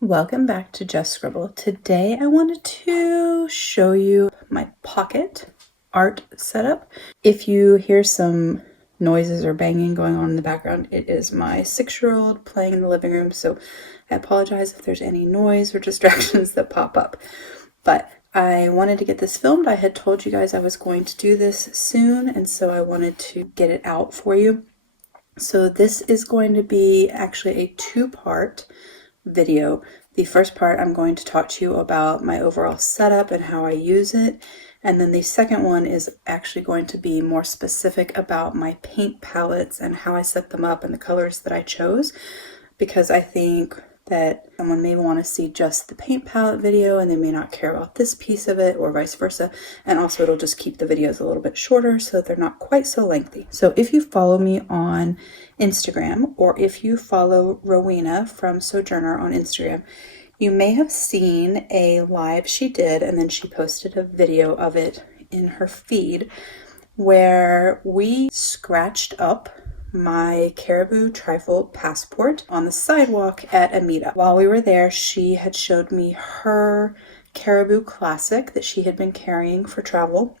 Welcome back to Just Scribble. Today I wanted to show you my pocket art setup. If you hear some noises or banging going on in the background, it is my 6-year-old playing in the living room, so I apologize if there's any noise or distractions that pop up. But I wanted to get this filmed. I had told you guys I was going to do this soon, and so I wanted to get it out for you. So this is going to be actually a 2-part video. The first part, I'm going to talk to you about my overall setup and how I use it. And then the second one is actually going to be more specific about my paint palettes and how I set them up and the colors that I chose, because I think that someone may want to see just the paint palette video and they may not care about this piece of it, or vice versa. And also it'll just keep the videos a little bit shorter so they're not quite so lengthy. So if you follow me on Instagram, or if you follow Rowena from Sojourner on Instagram, you may have seen a live she did, and then she posted a video of it in her feed where we scratched up my Caribou trifold passport on the sidewalk at a meetup. While we were there, she had showed me her Caribou classic that she had been carrying for travel,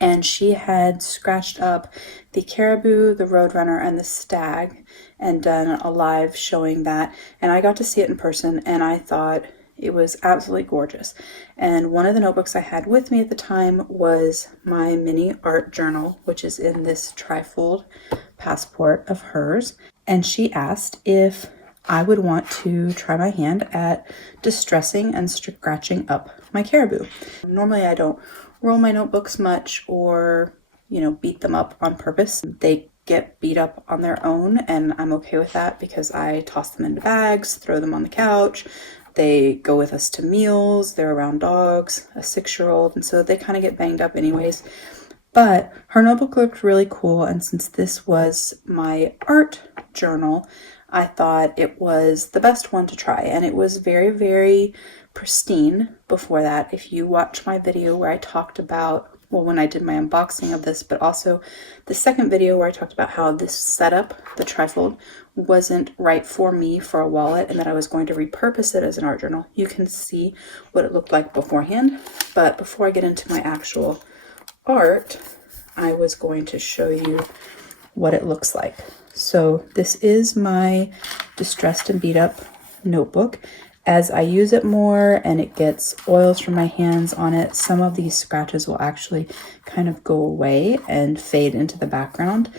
and she had scratched up the Caribou, the Roadrunner, and the Stag and done a live showing that, and I got to see it in person, and I thought it was absolutely gorgeous. And one of the notebooks I had with me at the time was my mini art journal, which is in this trifold passport of hers. And she asked if I would want to try my hand at distressing and scratching up my Caribou. Normally I don't roll my notebooks much or, beat them up on purpose. They get beat up on their own, and I'm okay with that because I toss them into bags, throw them on the couch. They go with us to meals, they're around dogs, a 6-year-old, and so they kind of get banged up anyways. But her notebook looked really cool, and since this was my art journal, I thought it was the best one to try, and it was very, very pristine before that. If you watch my video where I talked about, when I did my unboxing of this, but also the second video where I talked about how this setup, the trifold, wasn't right for me for a wallet and that I was going to repurpose it as an art journal, you can see what it looked like beforehand. But before I get into my actual art, I was going to show you what it looks like. So this is my distressed and beat up notebook. As I use it more and it gets oils from my hands on it, some of these scratches will actually kind of go away and fade into the background.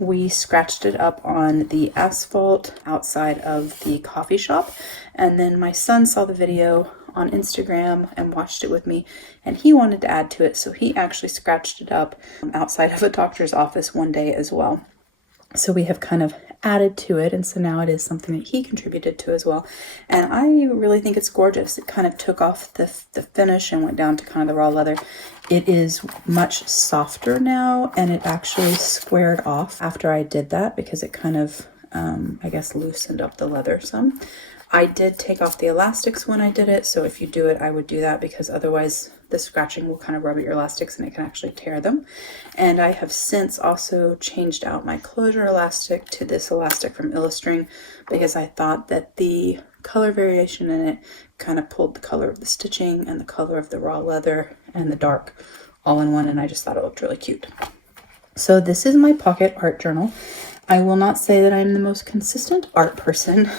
We scratched it up on the asphalt outside of the coffee shop, and then my son saw the video on Instagram and watched it with me, and he wanted to add to it, so he actually scratched it up outside of a doctor's office one day as well. So we have kind of added to it, and so now it is something that he contributed to as well. And I really think it's gorgeous. It kind of took off the finish and went down to kind of the raw leather. It is much softer now, and it actually squared off after I did that because it kind of, I guess, loosened up the leather some. I did take off the elastics when I did it, so if you do it, I would do that because otherwise the scratching will kind of rub at your elastics and it can actually tear them. And I have since also changed out my closure elastic to this elastic from Illustring because I thought that the color variation in it kind of pulled the color of the stitching and the color of the raw leather and the dark all in one, and I just thought it looked really cute. So this is my pocket art journal. I will not say that I'm the most consistent art person.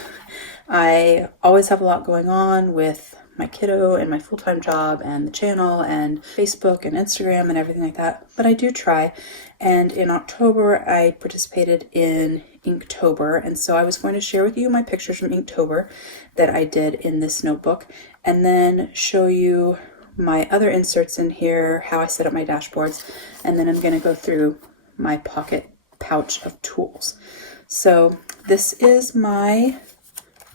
I always have a lot going on with my kiddo and my full-time job and the channel and Facebook and Instagram and everything like that, but I do try. And in October I participated in Inktober, and so I was going to share with you my pictures from Inktober that I did in this notebook, and then show you my other inserts in here, how I set up my dashboards, and then I'm going to go through my pocket pouch of tools. So this is my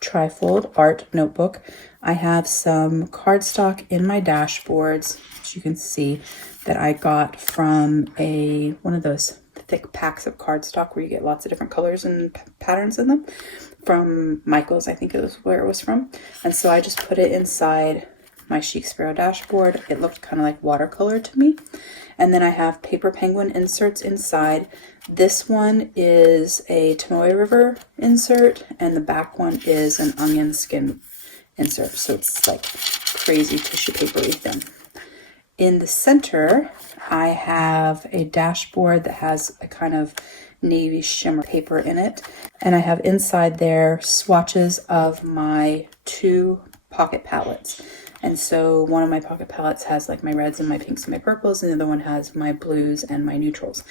trifold art notebook. I have some cardstock in my dashboards, which you can see that I got from one of those thick packs of cardstock where you get lots of different colors and patterns in them from Michael's, I think it was where it was from. And so I just put it inside my Chic Sparrow dashboard. It looked kind of like watercolor to me. And then I have paper penguin inserts inside. This one is a Tomoe River insert, and the back one is an onion skin insert. So it's like crazy tissue papery thin. In the center, I have a dashboard that has a kind of navy shimmer paper in it. And I have inside there swatches of my 2 pocket palettes. And so one of my pocket palettes has like my reds and my pinks and my purples, and the other one has my blues and my neutrals.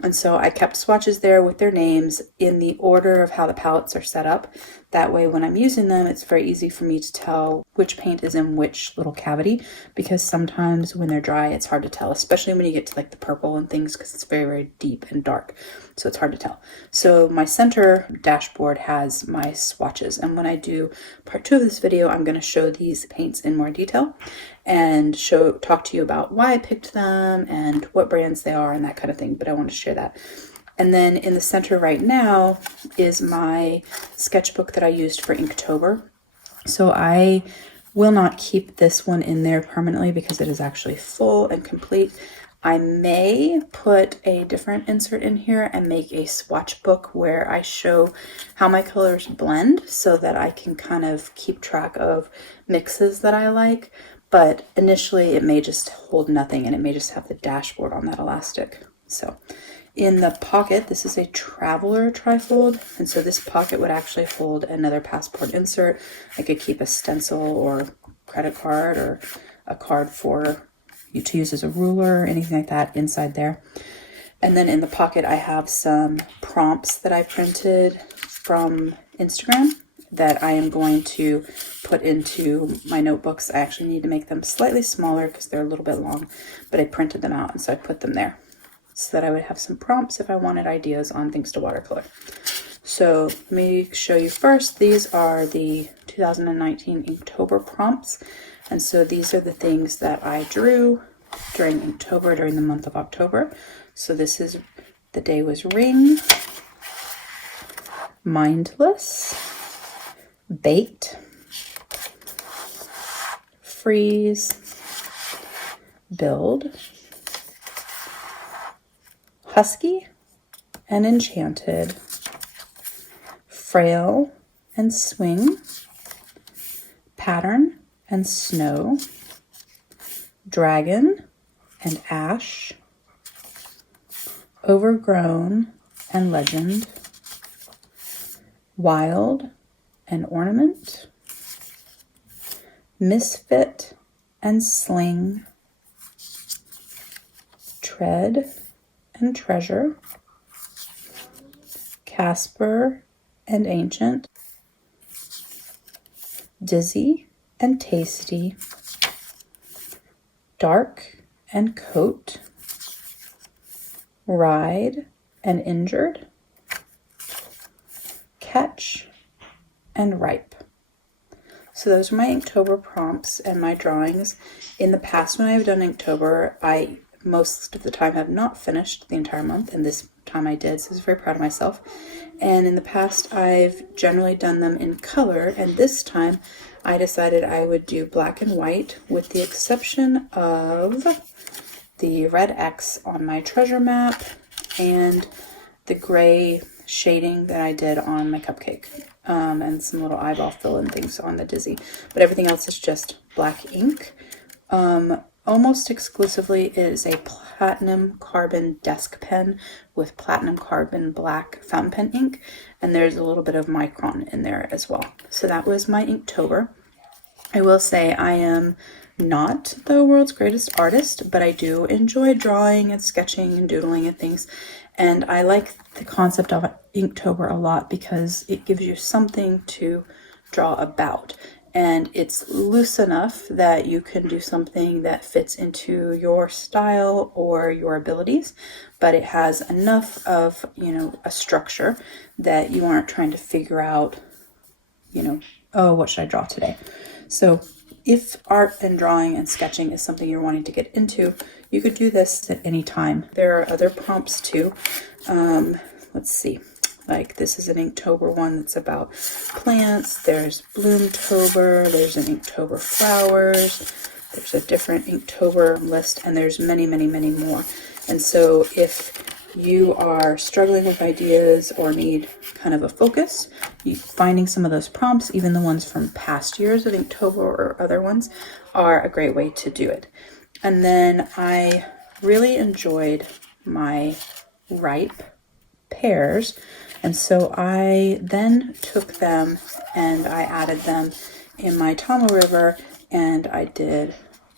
And so I kept swatches there with their names in the order of how the palettes are set up. That way when I'm using them, it's very easy for me to tell which paint is in which little cavity, because sometimes when they're dry, it's hard to tell, especially when you get to like the purple and things, because it's very, very deep and dark. So it's hard to tell. So my center dashboard has my swatches. And when I do part 2 of this video, I'm going to show these paints in more detail and talk to you about why I picked them and what brands they are and that kind of thing. But I want to share that. And then in the center right now is my sketchbook that I used for Inktober. So I will not keep this one in there permanently because it is actually full and complete. I may put a different insert in here and make a swatch book where I show how my colors blend so that I can kind of keep track of mixes that I like. But initially it may just hold nothing and it may just have the dashboard on that elastic. So in the pocket, this is a traveler trifold. And so this pocket would actually hold another passport insert. I could keep a stencil or credit card or a card for you to use as a ruler, anything like that inside there. And then in the pocket, I have some prompts that I printed from Instagram that I am going to put into my notebooks. I actually need to make them slightly smaller because they're a little bit long, but I printed them out and so I put them there so that I would have some prompts if I wanted ideas on things to watercolor. So let me show you first. These are the 2019 Inktober prompts. And so these are the things that I drew during Inktober, during the month of October. So this is, the day was ring, mindless, baked, freeze, build, husky and enchanted, frail and swing, pattern and snow, dragon and ash, overgrown and legend, wild and ornament, misfit and sling, tread and treasure, Casper and ancient, dizzy and tasty, dark and coat, ride and injured, catch and ripe. So those are my Inktober prompts and my drawings. In the past when I've done Inktober, I most of the time have not finished the entire month, and this time I did, so I was very proud of myself. And in the past I've generally done them in color, and this time I decided I would do black and white with the exception of the red X on my treasure map and the gray shading that I did on my cupcake, and some little eyeball fill and things on the dizzy. But everything else is just black ink. Almost exclusively it is a platinum carbon desk pen with platinum carbon black fountain pen ink, and there's a little bit of micron in there as well. So that was my Inktober. I will say I am not the world's greatest artist, but I do enjoy drawing and sketching and doodling and things, and I like the concept of Inktober a lot because it gives you something to draw about. And it's loose enough that you can do something that fits into your style or your abilities, but it has enough of, a structure that you aren't trying to figure out, oh, what should I draw today? So if art and drawing and sketching is something you're wanting to get into, you could do this at any time. There are other prompts too. Let's see. Like this is an Inktober one that's about plants. There's Bloomtober. There's an Inktober flowers. There's a different Inktober list, and there's many, many, many more. And so if you are struggling with ideas or need kind of a focus, finding some of those prompts, even the ones from past years of Inktober or other ones, are a great way to do it. And then I really enjoyed my ripe pears, and so I then took them and I added them in my Tomo River, and I did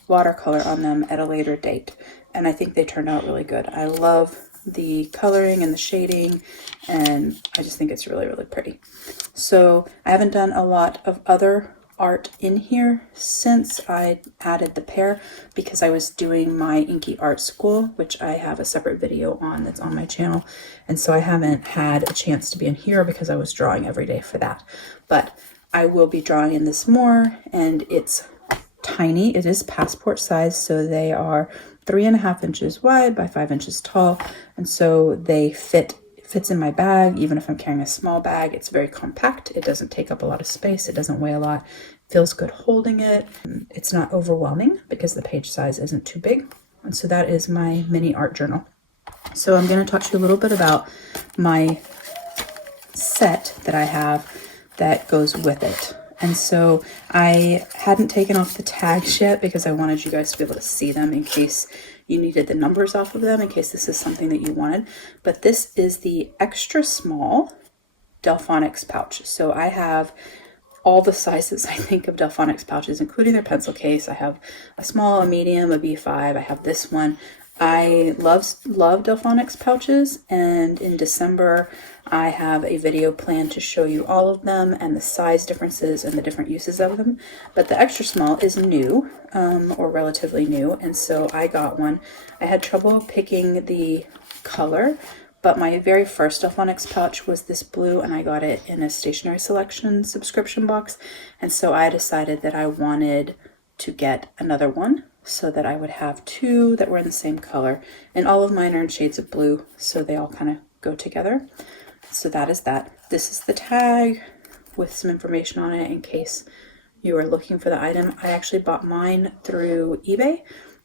watercolor on them at a later date, and I think they turned out really good. I love the coloring and the shading, and I just think it's really, really pretty. So I haven't done a lot of other art in here since I added the pear, because I was doing my Inky Art School, which I have a separate video on that's on my channel, and so I haven't had a chance to be in here because I was drawing every day for that. But I will be drawing in this more, and it's tiny. It is passport size, so they are 3.5 inches wide by 5 inches tall, and so they fits in my bag. Even if I'm carrying a small bag, it's very compact. It doesn't take up a lot of space. It doesn't weigh a lot. It feels good holding it. It's not overwhelming because the page size isn't too big. And so that is my mini art journal. So I'm going to talk to you a little bit about my set that I have that goes with it. And so I hadn't taken off the tags yet because I wanted you guys to be able to see them in case you needed the numbers off of them, in case this is something that you wanted. But this is the extra small Delfonics pouch. So I have all the sizes, I think, of Delfonics pouches, including their pencil case. I have a small, a medium, a B5. I have this one. I love Delfonics pouches, and in December I have a video planned to show you all of them and the size differences and the different uses of them. But the extra small is new, or relatively new, and so I got one. I had trouble picking the color, but my very first Delfonics pouch was this blue, and I got it in a stationery selection subscription box, and so I decided that I wanted to get another one so that I would have two that were in the same color, and all of mine are in shades of blue, so they all kind of go together. So that is that. This is the tag with some information on it in case you are looking for the item. I actually bought mine through eBay.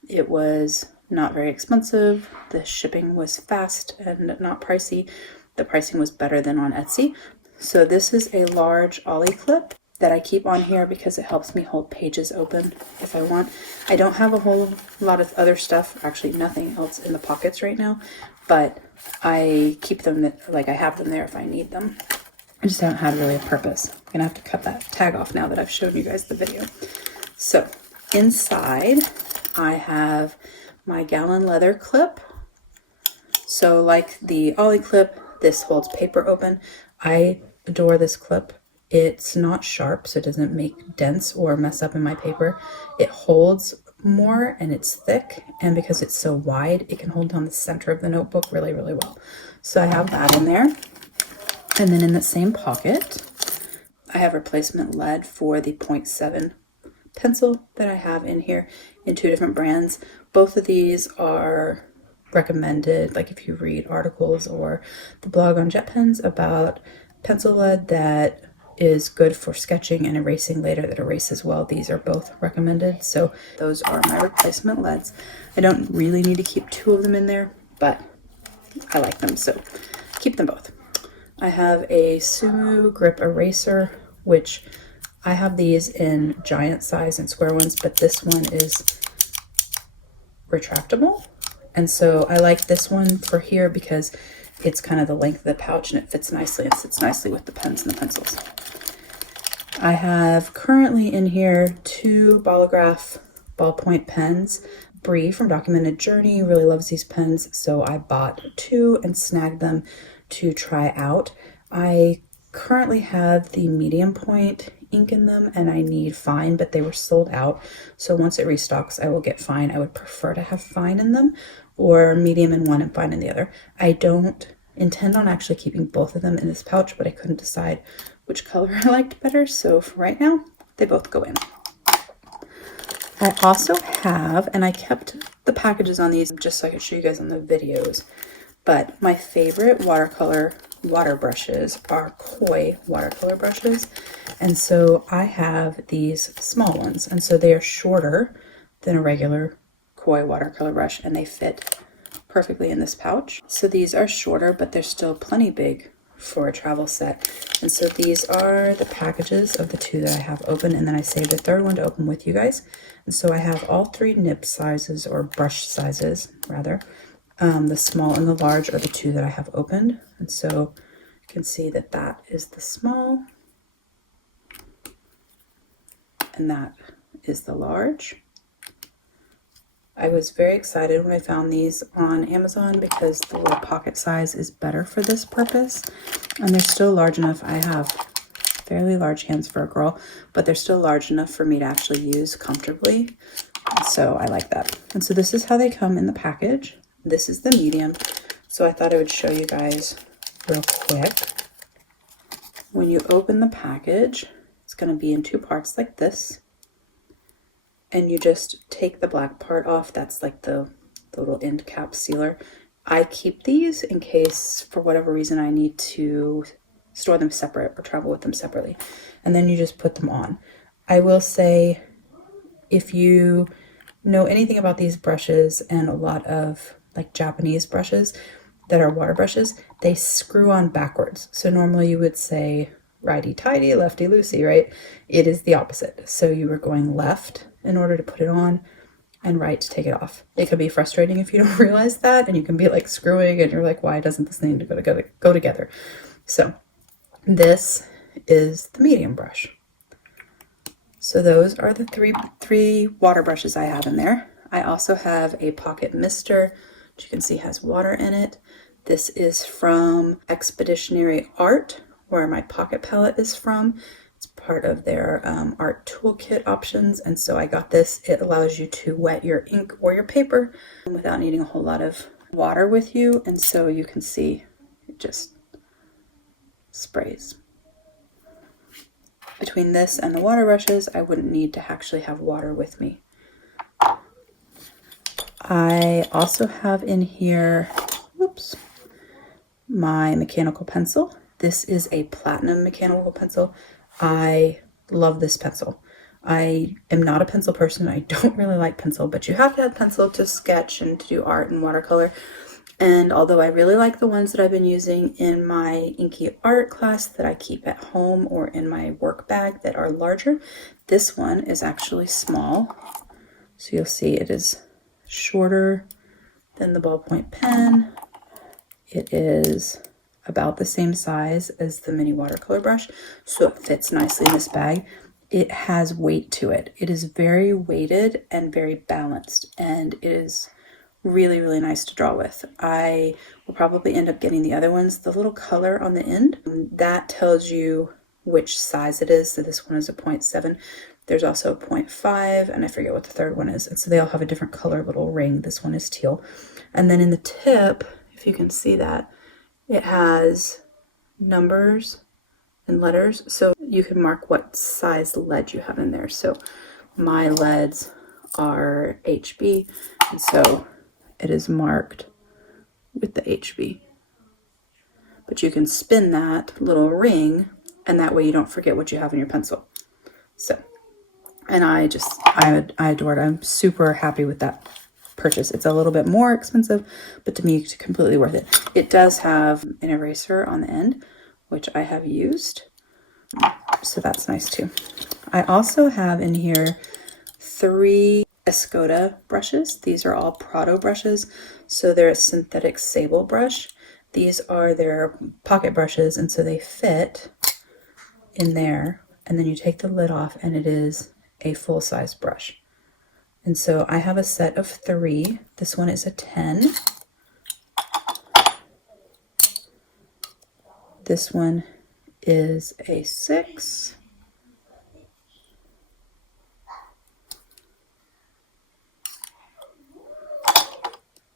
It was not very expensive. The shipping was fast and not pricey. The pricing was better than on Etsy. So this is a large ollie clip that I keep on here because it helps me hold pages open if I want. I don't have a whole lot of other stuff, actually nothing else in the pockets right now, but I keep them, like I have them there if I need them. I just haven't had really a purpose. I'm gonna have to cut that tag off now that I've shown you guys the video. So inside I have my gallon leather clip. So like the ollie clip, this holds paper open. I adore this clip. It's not sharp, so it doesn't make dents or mess up in my paper. It holds more and it's thick, and because it's so wide, it can hold down the center of the notebook really, really well. So I have that in there. And then in the same pocket, I have replacement lead for the 0.7 pencil that I have in here in two different brands. Both of these are recommended, like if you read articles or the blog on JetPens about pencil lead that is good for sketching and erasing later, that erases well. These are both recommended. So those are my replacement leads. I don't really need to keep two of them in there, but I like them, so keep them both. I have a Sumo grip eraser, which I have these in giant size and square ones, but this one is retractable. And so I like this one for here because it's kind of the length of the pouch and it fits nicely and sits nicely with the pens and the pencils. I have currently in here two Bolograph ballpoint pens. Bree from Documented Journey really loves these pens, so I bought two and snagged them to try out. I currently have the medium point ink in them and I need fine, but they were sold out. So once it restocks, I will get fine. I would prefer to have fine in them, or medium in one and fine in the other. I don't intend on actually keeping both of them in this pouch, but I couldn't decide which color I liked better. So for right now, they both go in. I also have, and I kept the packages on these just so I could show you guys on the videos, but my favorite watercolor water brushes are Koi watercolor brushes. And so I have these small ones, and so they are shorter than a regular Koi watercolor brush, and they fit perfectly in this pouch. So these are shorter, but they're still plenty big for a travel set. And so these are the packages of the 2 that I have open, and then I saved a 3rd one to open with you guys. And so I have all 3 nib sizes, or brush sizes rather. The small and the large are the 2 that I have opened. And so you can see that that is the small and that is the large. I was very excited when I found these on Amazon because the little pocket size is better for this purpose. And they're still large enough. I have fairly large hands for a girl, but they're still large enough for me to actually use comfortably. So I like that. And so this is how they come in the package. This is the medium. So I thought I would show you guys real quick. When you open the package, it's going to be in 2 parts like this. And you just take the black part off. That's like the little end cap sealer. I keep these in case, for whatever reason, I need to store them separate or travel with them separately. And then you just put them on. I will say, if you know anything about these brushes and a lot of like Japanese brushes that are water brushes, they screw on backwards. So normally you would say righty-tighty, lefty-loosey, right? It is the opposite. So you are going left in order to put it on and right to take it off. It can be frustrating if you don't realize that, and you can be like screwing and you're like, why doesn't this need to go together? So this is the medium brush. So those are the three water brushes I have in there. I also have a pocket mister, which you can see has water in it. This is from Expeditionary Art, where my pocket palette is from. It's part of their art toolkit options, and so I got this. It allows you to wet your ink or your paper without needing a whole lot of water with you, and so you can see it just sprays. Between this and the water brushes, I wouldn't need to actually have water with me. I also have in here, whoops, my mechanical pencil. This is a platinum mechanical pencil. I love this pencil. I am not a pencil person. I don't really like pencil, but you have to have pencil to sketch and to do art and watercolor. And although I really like the ones that I've been using in my inky art class that I keep at home or in my work bag that are larger, this one is actually small. So you'll see it is shorter than the ballpoint pen. It is about the same size as the mini watercolor brush, so it fits nicely in this bag. It has weight to it. It is very weighted and very balanced, and it is really, really nice to draw with. I will probably end up getting the other ones. The little color on the end, that tells you which size it is. So this one is a 0.7. There's also a 0.5, and I forget what the third one is. And so they all have a different color little ring. This one is teal. And then in the tip, if you can see that, it has numbers and letters, so you can mark what size lead you have in there. So my leads are HB, and so it is marked with the HB. But you can spin that little ring, and that way you don't forget what you have in your pencil. So, and I adore it. I'm super happy with that purchase. It's a little bit more expensive, but to me it's completely worth it. It does have an eraser on the end, which I have used, so that's nice too. I also have in here 3 Escoda brushes. These are all Prado brushes, so they're a synthetic sable brush. These are their pocket brushes, and so they fit in there, and then you take the lid off and it is a full-size brush. And so I have a set of 3. This one is a 10. This one is a 6.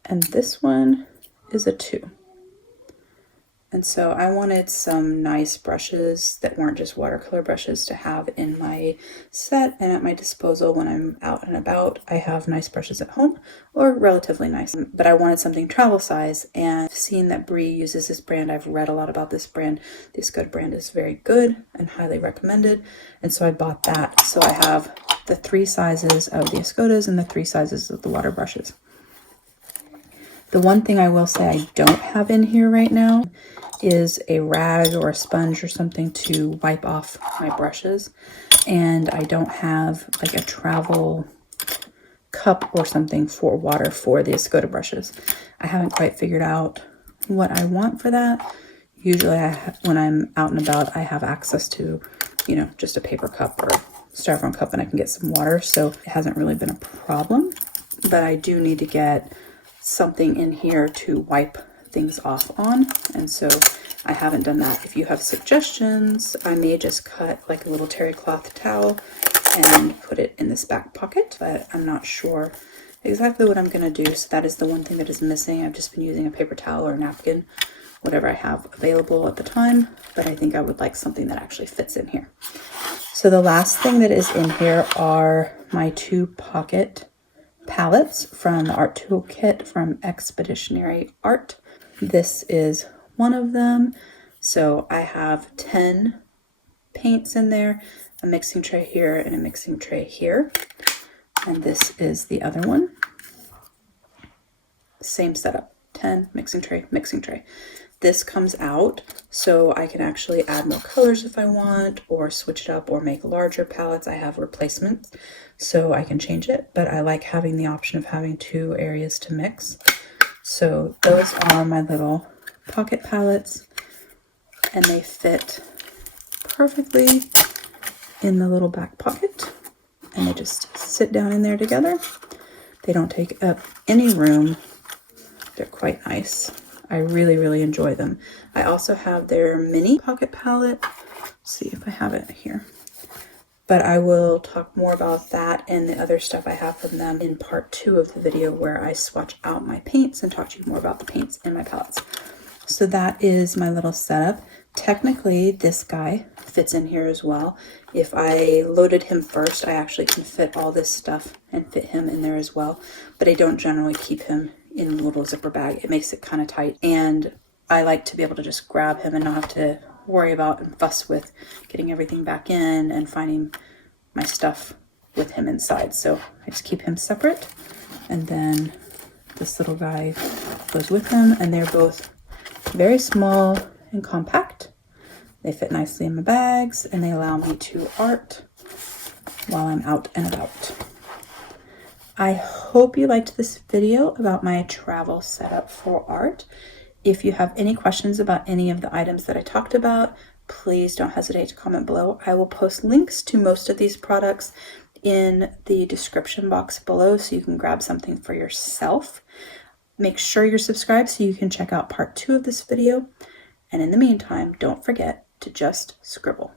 And this one is a 2. And so I wanted some nice brushes that weren't just watercolor brushes to have in my set and at my disposal when I'm out and about. I have nice brushes at home, or relatively nice, but I wanted something travel size, and seeing that Brie uses this brand, I've read a lot about this brand. The Escoda brand is very good and highly recommended, and so I bought that. So I have the 3 sizes of the Escodas and the 3 sizes of the water brushes. The one thing I will say I don't have in here right now is a rag or a sponge or something to wipe off my brushes. And I don't have like a travel cup or something for water for the Escoda brushes. I haven't quite figured out what I want for that. Usually when I'm out and about, I have access to, you know, just a paper cup or styrofoam cup and I can get some water. So it hasn't really been a problem, but I do need to get something in here to wipe things off on. And so I haven't done that. If you have suggestions, I may just cut like a little terry cloth towel and put it in this back pocket, but I'm not sure exactly what I'm gonna do. So that is the one thing that is missing. I've just been using a paper towel or a napkin, whatever I have available at the time, but I think I would like something that actually fits in here. So the last thing that is in here are my 2 pocket palettes from the Art Toolkit from Expeditionary Art. This is one of them. So I have 10 paints in there, a mixing tray here and a mixing tray here. And this is the other one. Same setup, 10, mixing tray, mixing tray. This comes out so I can actually add more colors if I want, or switch it up or make larger palettes. I have replacements so I can change it, but I like having the option of having 2 areas to mix. So those are my little pocket palettes and they fit perfectly in the little back pocket and they just sit down in there together. They don't take up any room. They're quite nice. I really, really enjoy them. I also have their mini pocket palette. Let's see if I have it here. But I will talk more about that and the other stuff I have from them in part 2 of the video where I swatch out my paints and talk to you more about the paints in my palettes. So that is my little setup. Technically, this guy fits in here as well. If I loaded him first, I actually can fit all this stuff and fit him in there as well. But I don't generally keep him in a little zipper bag. It makes it kind of tight. And I like to be able to just grab him and not have to worry about and fuss with getting everything back in and finding my stuff with him inside. So I just keep him separate. And then this little guy goes with him, and they're both very small and compact. They fit nicely in my bags and they allow me to art while I'm out and about. I hope you liked this video about my travel setup for art. If you have any questions about any of the items that I talked about, please don't hesitate to comment below. I will post links to most of these products in the description box below so you can grab something for yourself. Make sure you're subscribed so you can check out part 2 of this video. And in the meantime, don't forget to just scribble.